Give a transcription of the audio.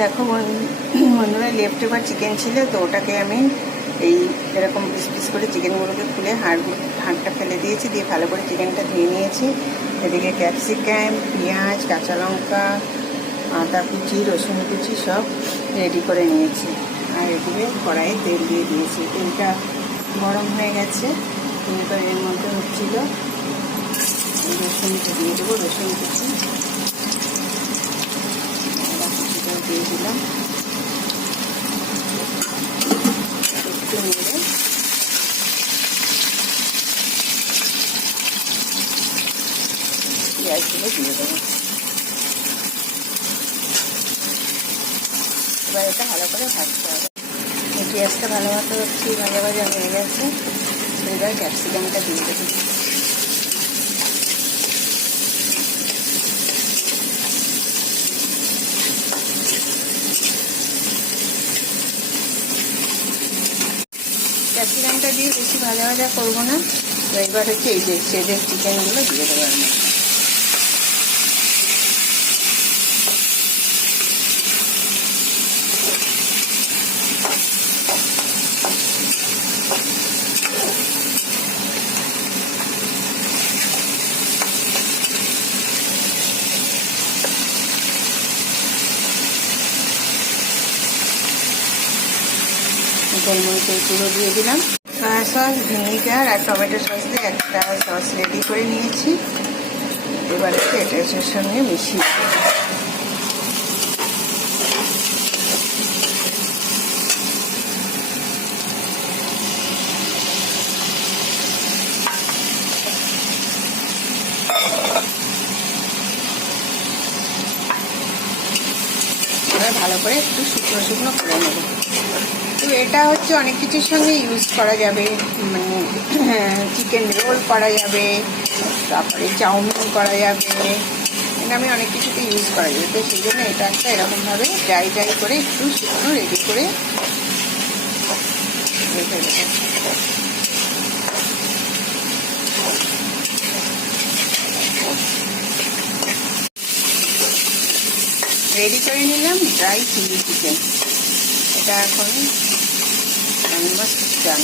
দেখো বন্ধুরা, left over chicken ছিল, তো ওটাকে আমি এই এরকম পিস পিস করে চিকেনগুলোকে খুলে হাড়টা ফেলে দিয়েছি, দিয়ে ভালো করে চিকেনটা ধুয়ে নিয়েছি। এদিকে ক্যাপসিকাম, পেঁয়াজ, কাঁচা লঙ্কা, আদা কুচি, রসুন কুচি সব রেডি করে নিয়েছি। আর এদিকে কড়াইয়ে তেল দিয়ে দিয়েছি। তেলটা গরম হয়ে গেছে, তেলটা এর মধ্যে হচ্ছিল। রসুনটা দিয়ে দেবো, রসুন কুচি দিয়ে দিলাম। একটু নেড়ে পেঁয়াজগুলো দিয়ে দেবো। এবার এটা ভালো করে ভাজতে হবে। পেঁয়াজটা ভালো মতো ভাজা ভাজা হয়ে গেছে। এবার ক্যাপসিকামটা দিয়ে দেবো। ক্যাপসিকামটা দিয়ে বেশি ভাজা ভাজা করবো না। তো এবার হচ্ছে এই যে শেডের চিকেনগুলো দিয়ে দেবো। গোলমরিচের গুঁড়ো দিয়ে দিলাম। সয়া সস, ভিনিগার আর টমেটো সস দিয়ে একটা সস রেডি করে নিয়েছি। এবারে এটার সঙ্গে মিশিয়ে এবার ভালো করে একটু শুকনো শুকনো করে নেব। তো এটা হচ্ছে অনেক কিছুর সঙ্গে ইউজ করা যাবে, মানে চিকেন রোল করা যাবে, তারপরে চাউমিন করা যাবে, এটা আমি অনেক কিছুতে ইউজ করা যাবে। তো সেই জন্য এটা একটা এরকমভাবে ড্রাই করে একটু শুকনো রেডি করে রেখে দেবো। রেডি করে নিলাম ড্রাই চিলি চিকেন। এটা এখন অলমোস্ট ডান।